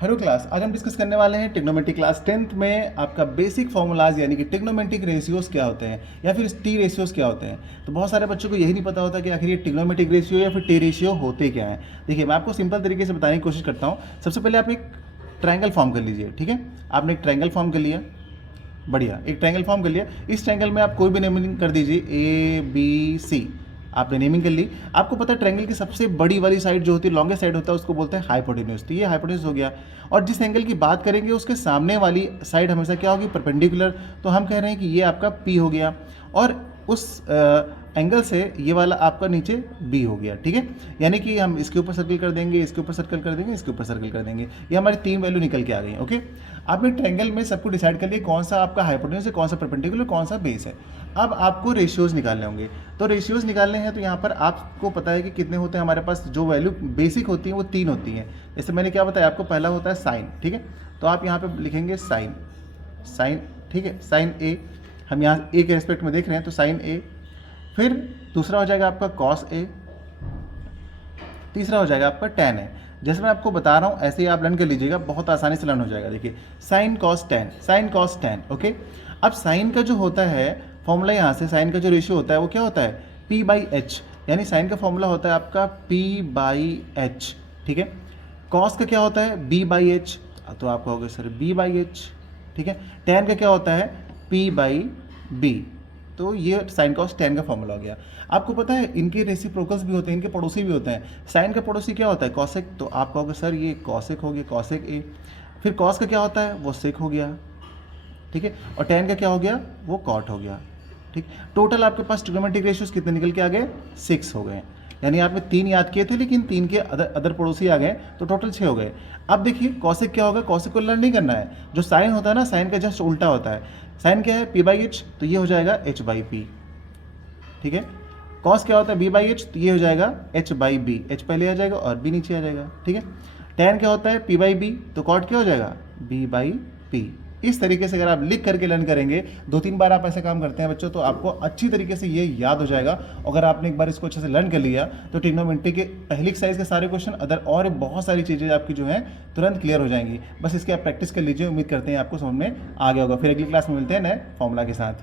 Hello class, आज हम discuss करने वाले हैं ट्रिग्नोमेट्री क्लास 10th में आपका बेसिक फार्मूलाज यानी कि ट्रिग्नोमेट्रिक रेशियोज क्या होते हैं या फिर टी रेशियोज क्या होते हैं। तो बहुत सारे बच्चों को यही नहीं पता होता कि आखिर ये ट्रिग्नोमेट्रिक रेशियो या फिर टी रेशियो होते क्या हैं। देखिए, मैं आपको सिंपल तरीके से बताने की कोशिश करता हूँ। सबसे पहले आप एक ट्रायंगल फॉर्म कर लीजिए, ठीक है। आपने एक ट्रायंगल फॉर्म कर लिया, बढ़िया, एक ट्रायंगल फॉर्म कर लिया। इस ट्रायंगल में आप कोई भी नेमिंग कर दीजिए, ए बी सी। आपने नेमिंग कर ली। आपको पता है ट्रायंगल की सबसे बड़ी वाली साइड जो होती है, लॉन्गेस्ट साइड होता है, उसको बोलते हैं हाइपोटेन्यूज। तो ये हाइपोटेन्यूज हो गया। और जिस एंगल की बात करेंगे उसके सामने वाली साइड हमेशा क्या होगी, परपेंडिकुलर। तो हम कह रहे हैं कि ये आपका पी हो गया और उस एंगल से ये वाला आपका नीचे बी हो गया, ठीक है। यानी कि हम इसके ऊपर सर्कल कर देंगे, इसके ऊपर सर्कल कर देंगे, इसके ऊपर सर्कल कर देंगे। ये हमारी तीन वैल्यू निकल के आ गई, ओके। आपने ट्रायंगल में सबको डिसाइड कर लिया कौन सा आपका हाइपोटेन्यूज है, कौन सा परपेंडिकुलर, कौन सा बेस है। अब आपको रेशियोज निकालने होंगे। तो रेशियोज निकालने हैं तो यहाँ पर आपको पता है कि कितने होते हैं हमारे पास। जो वैल्यू बेसिक होती हैं वो तीन होती हैं। जैसे मैंने क्या बताया आपको, पहला होता है साइन, ठीक है। तो आप यहाँ पे लिखेंगे साइन, साइन, ठीक है, साइन ए। हम यहाँ ए के रेस्पेक्ट में देख रहे हैं तो साइन ए। फिर दूसरा हो जाएगा आपका कॉस ए, तीसरा हो जाएगा आपका टेन ए। जैसे मैं आपको बता रहा हूँ ऐसे ही आप लर्न कर लीजिएगा, बहुत आसानी से लर्न हो जाएगा। देखिए, sign cos ten, sign cos ten, okay. अब साइन का जो होता है फॉर्मूला, यहाँ से साइन का जो रेशियो होता है वो क्या होता है, पी बाई एच। यानी साइन का फॉर्मूला होता है आपका पी बाई एच, ठीक है। कॉस का क्या होता है, बी बाई एच। तो आप कहोगे सर बी बाई एच, ठीक है। टेन का क्या होता है, पी बाई बी। तो ये साइन कॉस टेन का फॉर्मूला हो गया। आपको पता है इनके रेसिप्रोकल्स भी होते हैं, इनके पड़ोसी भी होते हैं। साइन का पड़ोसी क्या होता है, कॉसेक। तो आप कहोगे सर ये कॉसेक हो गया, कॉसेक ए। फिर कॉस का क्या होता है, वो सेक हो गया, ठीक है। और टेन का क्या हो गया, वो कॉट हो गया, ठीक। टोटल आपके पास ट्रिग्नोमेट्रिक रेशियोज कितने निकल के आ गए, 6 हो गए। यानी आपने 3 याद किए थे लेकिन 3 के अदर पड़ोसी आ गए, तो टोटल 6 हो गए। अब देखिए कॉसेक क्या होगा, कॉसेक को लर्न नहीं करना है। जो साइन होता है ना, साइन का जस्ट उल्टा होता है। साइन क्या है, पी बाई एच, तो ये हो जाएगा एच बाई पी, ठीक है। कॉस क्या होता है, बी बाई एच, तो ये हो जाएगा एच बाई बी। एच पहले आ जाएगा और बी नीचे आ जाएगा, ठीक है। टेन क्या होता है, पी बाई बी, तो कॉट क्या हो जाएगा, बी बाई पी। इस तरीके से अगर आप लिख करके लर्न करेंगे, 2-3 बार आप ऐसे काम करते हैं बच्चों, तो आपको अच्छी तरीके से ये याद हो जाएगा। अगर आपने एक बार इसको अच्छे से लर्न कर लिया तो ट्रिग्नोमेट्री के पहली एक्सरसाइज के सारे क्वेश्चन, अदर और बहुत सारी चीज़ें आपकी जो है तुरंत क्लियर हो जाएंगी। बस इसकी आप प्रैक्टिस कर लीजिए। उम्मीद करते हैं आपको समझ में आ गया होगा। फिर अगली क्लास में मिलते हैं नए फॉर्मूला के साथ।